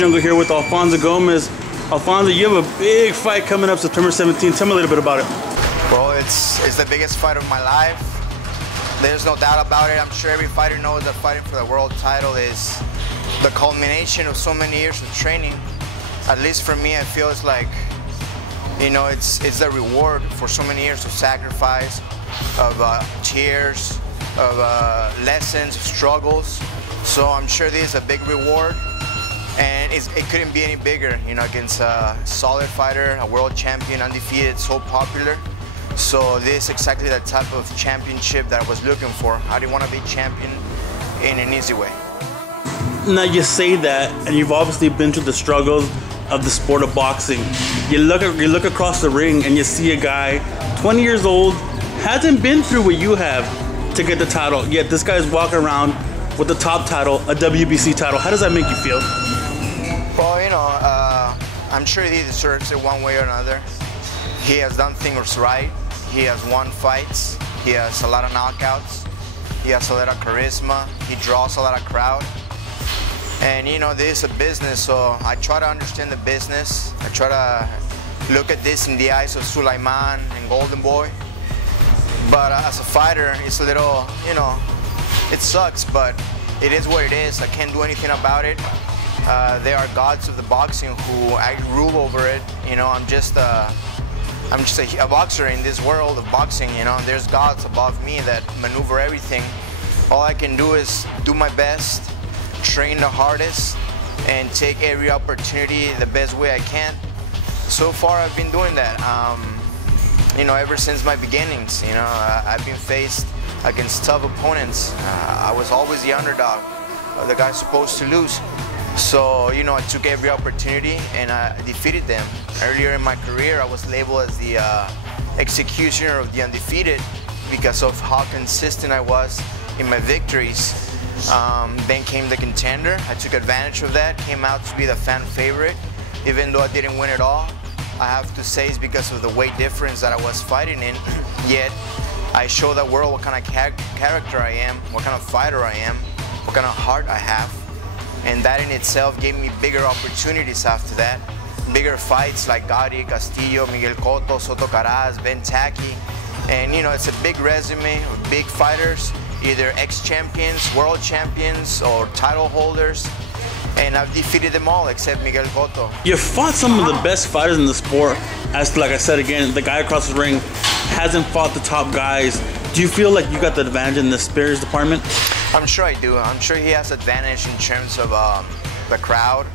Jungle here with Alfonso Gomez. Alfonso, you have a big fight coming up September 17th. Tell me a little bit about it. Well, it's the biggest fight of my life. There's no doubt about it. I'm sure every fighter knows that fighting for the world title is the culmination of so many years of training. At least for me, I feel it's like, you know, it's the reward for so many years of sacrifice, of tears, of lessons, struggles. So I'm sure this is a big reward, and it couldn't be any bigger, you know, against a solid fighter, a world champion, undefeated, so popular. So this is exactly the type of championship that I was looking for. I didn't want to be champion in an easy way. Now you say that, and you've obviously been through the struggles of the sport of boxing. You look across the ring and you see a guy, 20 years old, hasn't been through what you have to get the title, yet this guy's walking around with the top title, a WBC title. How does that make you feel? Well, you know, I'm sure he deserves it one way or another. He has done things right. He has won fights. He has a lot of knockouts. He has a lot of charisma. He draws a lot of crowd. And you know, this is a business, so I try to understand the business. I try to look at this in the eyes of Sulaiman and Golden Boy. But as a fighter, it's a little, you know, it sucks, but it is what it is. I can't do anything about it. They are gods of the boxing who I rule over it. You know, I'm just a boxer in this world of boxing. You know, there's gods above me that maneuver everything. All I can do is do my best, train the hardest, and take every opportunity the best way I can. So far, I've been doing that. You know, ever since my beginnings, you know, I've been faced against tough opponents. I was always the underdog, the guy supposed to lose. So, you know, I took every opportunity and I defeated them. Earlier in my career, I was labeled as the executioner of the undefeated because of how consistent I was in my victories. Then came the contender. I took advantage of that, came out to be the fan favorite, even though I didn't win it all. I have to say it's because of the weight difference that I was fighting in, yet I show the world what kind of character I am, what kind of fighter I am, what kind of heart I have. And that in itself gave me bigger opportunities after that. Bigger fights like Gatti, Castillo, Miguel Cotto, Soto Caraz, Ben Taki. And you know, it's a big resume of big fighters, either ex-champions, world champions, or title holders. And I've defeated them all except Miguel Cotto. You fought some of the best fighters in the sport. As like I said again, the guy across the ring hasn't fought the top guys. Do you feel like you got the advantage in the spirits department? I'm sure I do. I'm sure he has advantage in terms of the crowd.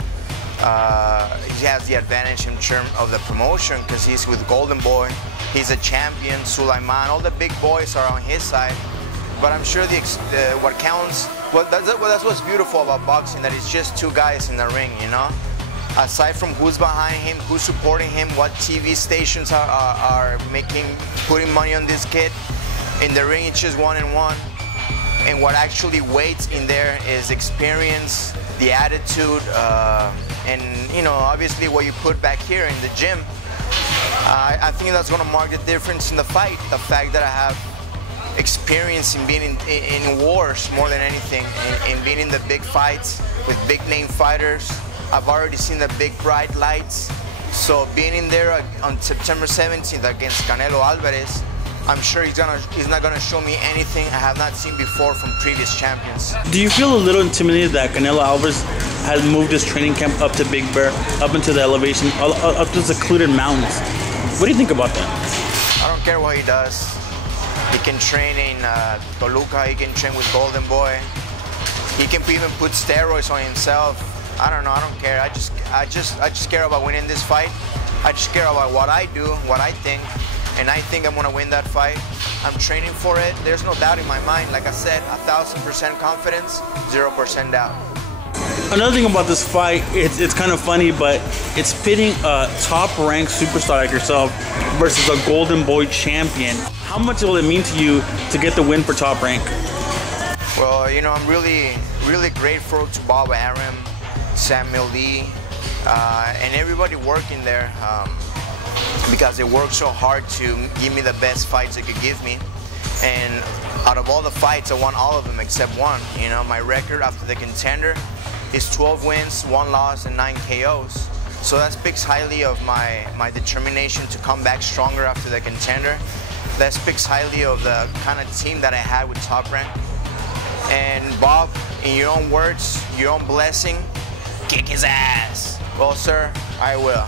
He has the advantage in terms of the promotion because he's with Golden Boy. He's a champion, Sulaiman. All the big boys are on his side. But I'm sure what counts, that's what's beautiful about boxing, that it's just two guys in the ring, you know? Aside from who's behind him, who's supporting him, what TV stations are putting money on this kid, in the ring it's just one-on-one. And what actually waits in there is experience, the attitude, and you know, obviously what you put back here in the gym. I think that's going to mark the difference in the fight. The fact that I have experience in being in wars more than anything, in being in the big fights with big name fighters. I've already seen the big bright lights. So being in there on September 17th against Canelo Alvarez, I'm sure he's not gonna show me anything I have not seen before from previous champions. Do you feel a little intimidated that Canelo Alvarez has moved his training camp up to Big Bear, up into the elevation, up to the secluded mountains? What do you think about that? I don't care what he does. He can train in Toluca, he can train with Golden Boy. He can even put steroids on himself. I don't know, I don't care. I just care about winning this fight. I just care about what I do, what I think. And I think I'm gonna win that fight. I'm training for it. There's no doubt in my mind. Like I said, 1,000% confidence, 0% doubt. Another thing about this fight, it's kind of funny, but it's pitting a top-ranked superstar like yourself versus a Golden Boy champion. How much will it mean to you to get the win for Top Rank? Well, you know, I'm really grateful to Bob Arum, Samuel Lee, and everybody working there. Because they worked so hard to give me the best fights they could give me. And out of all the fights, I won all of them except one. You know, my record after the contender is 12 wins, 1 loss, and 9 KOs. So that speaks highly of my determination to come back stronger after the contender. That speaks highly of the kind of team that I had with Top Rank. And Bob, in your own words, your own blessing, kick his ass. Well, sir, I will.